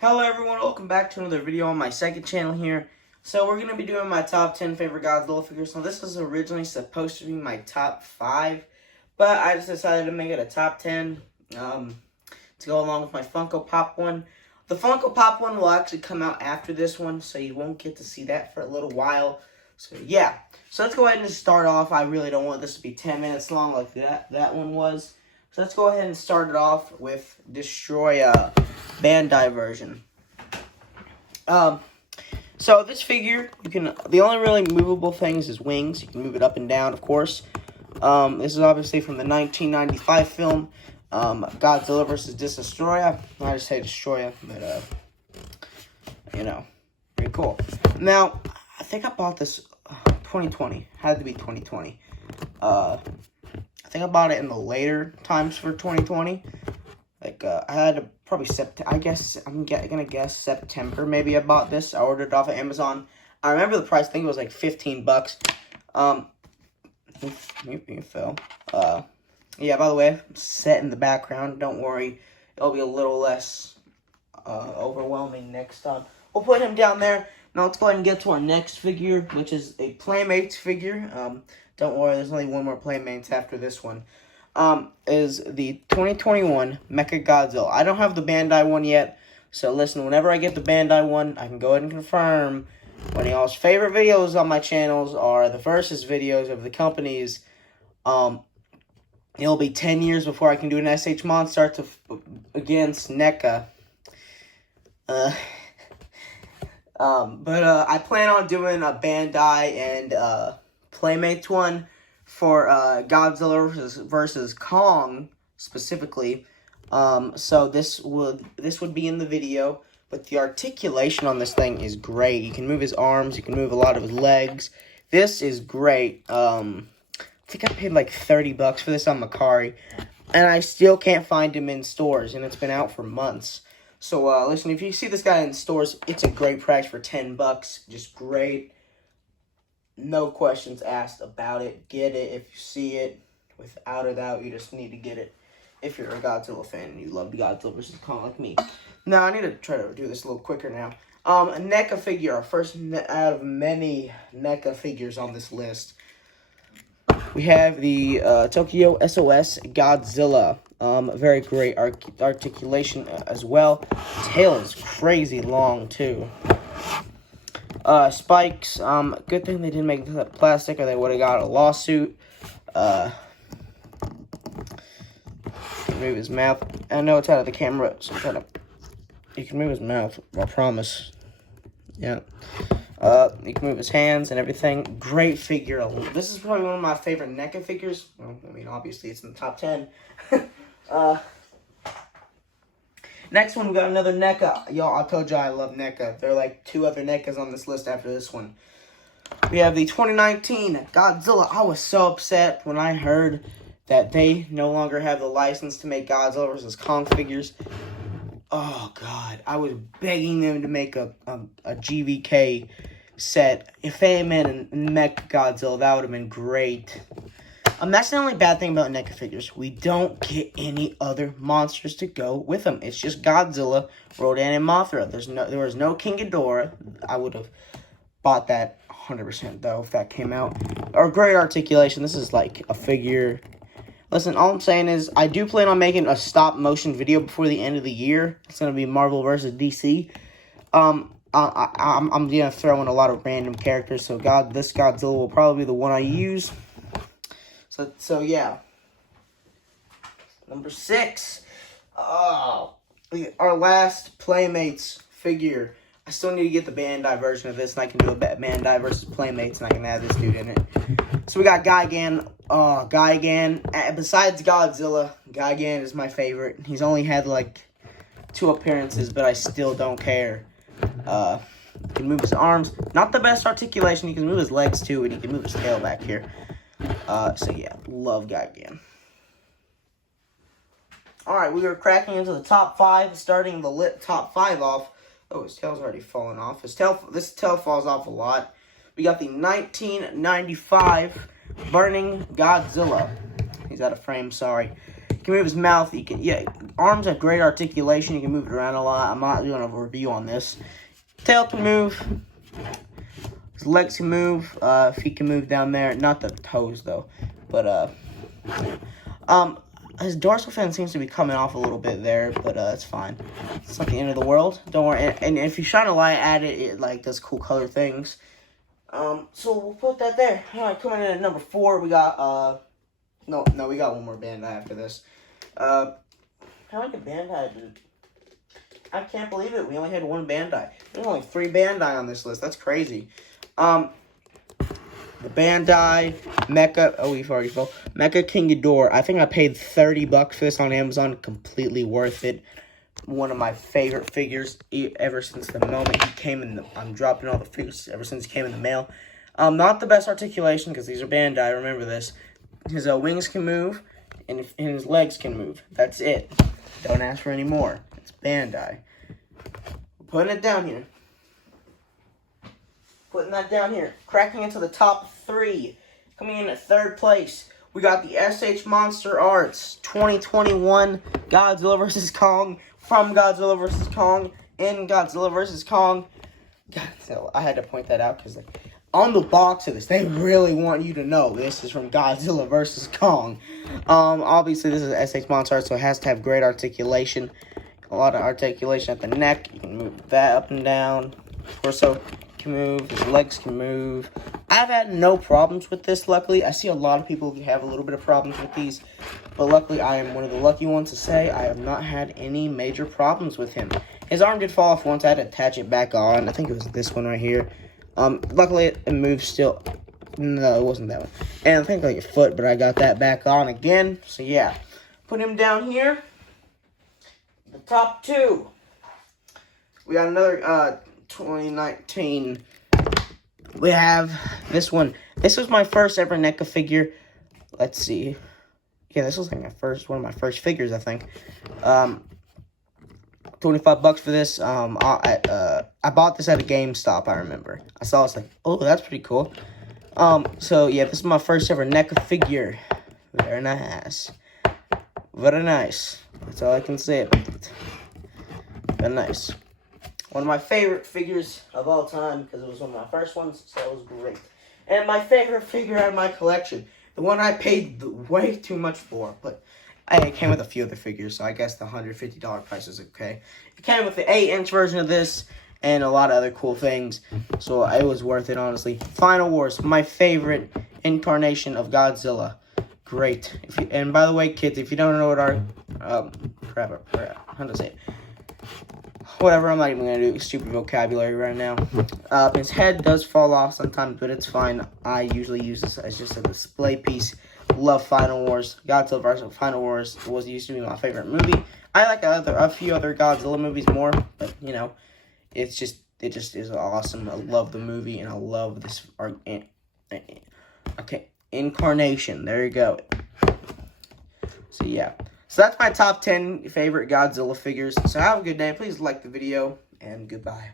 Hello everyone, welcome back to another video on my second channel here. So we're going to be doing my top 10 favorite Godzilla figures. So this was originally supposed to be my top 5, but I just decided to make it a top 10 to go along with my Funko Pop one. The Funko Pop one will actually come out after this one, so you won't get to see that for a little while. So yeah, so let's go ahead and start off. I really don't want this to be 10 minutes long like that one was. So let's go ahead and start it off with Destroya Bandai version. So this figure, the only really movable thing is his wings. You can move it up and down, of course. This is obviously from the 1995 film, Godzilla vs. Destroya. I just say Destroya, but, pretty cool. Now, I think I bought this 2020. Had to be 2020. I think I bought it in the later times for 2020. Like, I had to probably I guess, I'm gonna guess September maybe I bought this. I ordered it off of Amazon. I remember the price, I think it was like $15. You fell. Yeah, by the way, set in the background. Don't worry. It'll be a little less, overwhelming next time. We'll put him down there. Now let's go ahead and get to our next figure, which is a Playmates figure. Don't worry, there's only one more Playmates after this one. Is the 2021 Mecha Godzilla. I don't have the Bandai one yet, so listen, whenever I get the Bandai one, I can go ahead and confirm one of y'all's favorite videos on my channels are the versus videos of the companies. It'll be 10 years before I can do an SH Monster against NECA. I plan on doing a Bandai and Playmates one for Godzilla versus Kong specifically. So this would be in the video, but the articulation on this thing is great. You can move his arms, you can move a lot of his legs. This is great. I think I paid like $30 for this on Macari, and I still can't find him in stores, and it's been out for months. So listen, if you see this guy in stores, it's a great price for $10. Just great. No questions asked about it. Get it if you see it. Without a doubt, you just need to get it if you're a Godzilla fan and you love the Godzilla vs. Kong like me. Now, I need to try to do this a little quicker now. A NECA figure, our first out of many NECA figures on this list. We have the Tokyo SOS Godzilla. Very great articulation as well. Tail is crazy long, too. Spikes, good thing they didn't make that plastic or they would have got a lawsuit. Move his mouth. I know it's out of the camera, so you can move his mouth, I promise. Yeah. You can move his hands and everything. Great figure. This is probably one of my favorite NECA figures. Well, I mean, obviously it's in the top 10. Next one, we got another NECA. Y'all, I told you I love NECA. There are like 2 other NECAs on this list after this one. We have the 2019 Godzilla. I was so upset when I heard that they no longer have the license to make Godzilla vs. Kong figures. Oh, God. I was begging them to make a GVK set. If they had made a Mech Godzilla, that would have been great. That's the only bad thing about NECA figures. We don't get any other monsters to go with them. It's just Godzilla, Rodan, and Mothra. There was no King Ghidorah. I would have bought that 100% though if that came out. Or great articulation. This is like a figure. Listen, all I'm saying is I do plan on making a stop motion video before the end of the year. It's gonna be Marvel versus DC. I'm gonna throw in a lot of random characters. So this Godzilla will probably be the one I use. So yeah. Number 6. Oh, our last Playmates figure. I still need to get the Bandai version of this, and I can do a Bandai versus Playmates, and I can add this dude in it. So we got Gigan. Gigan. Besides Godzilla, Gigan is my favorite. He's only had like 2 appearances, but I still don't care. He can move his arms. Not the best articulation. He can move his legs too, and he can move his tail back here. So yeah, love Gigan. Alright, we are cracking into the top 5, starting the top 5 off. Oh, his tail's already fallen off. This tail falls off a lot. We got the 1995 Burning Godzilla. He's out of frame, sorry. He can move his mouth. He can, arms have great articulation. You can move it around a lot. I'm not doing a review on this. Tail can move. His legs can move. Feet can move down there. Not the toes though, but his dorsal fin seems to be coming off a little bit there, but it's fine. It's not the end of the world. Don't worry. And if you shine a light at it, it like does cool color things. So we'll put that there. All right, coming in at number 4, we got no, we got one more Bandai after this. How many Bandai did? I can't believe it. We only had one Bandai. There's only 3 Bandai on this list. That's crazy. The Bandai Mecha. Oh, we've already spoke. Mecha King Ghidorah. I think I paid $30 for this on Amazon. Completely worth it. One of my favorite figures ever since the moment he came in. I'm dropping all the figures ever since he came in the mail. Not the best articulation because these are Bandai. Remember this. His wings can move and his legs can move. That's it. Don't ask for any more. It's Bandai. Putting it down here. Putting that down here. Cracking into the top 3. Coming in at 3rd place, we got the SH Monster Arts 2021 Godzilla vs. Kong from Godzilla vs. Kong in Godzilla vs. Kong. Godzilla. I had to point that out because on the box of this, they really want you to know this is from Godzilla vs. Kong. Obviously, this is SH Monster Arts, so it has to have great articulation. A lot of articulation at the neck. You can move that up and down. Torso can move, his legs can move. I've had no problems with this, luckily. I see a lot of people who have a little bit of problems with these, but luckily I am one of the lucky ones to say I have not had any major problems with him. His arm did fall off once. I had to attach it back on. I think it was this one right here. Luckily it moves still. No, it wasn't that one. And I think like a foot, but I got that back on again. So yeah, put him down here. The top 2. We got another 2019. We have this one. This was my first ever NECA figure. Let's see. Yeah, this was like one of my first figures, I think. $25 for this. I bought this at a GameStop, I remember. I saw it, I was like, oh, that's pretty cool. So yeah, this is my first ever NECA figure. Very nice. Very nice. That's all I can say about it. Very nice. One of my favorite figures of all time because it was one of my first ones, so it was great. And my favorite figure out of my collection, the one I paid way too much for, but it came with a few other figures, so I guess the $150 price is okay. It came with the 8-inch version of this and a lot of other cool things, so it was worth it, honestly. Final Wars, my favorite incarnation of Godzilla. Great. And by the way, kids, if you don't know what our how to say it? Whatever, I'm not even going to do stupid vocabulary right now. His head does fall off sometimes, but it's fine. I usually use this as just a display piece. Love Final Wars. Godzilla vs. Final Wars used to be my favorite movie. I like a few other Godzilla movies more, but, you know, it just is awesome. I love the movie, and I love this incarnation. There you go. So, yeah. So that's my top 10 favorite Godzilla figures. So have a good day. Please like the video, and goodbye.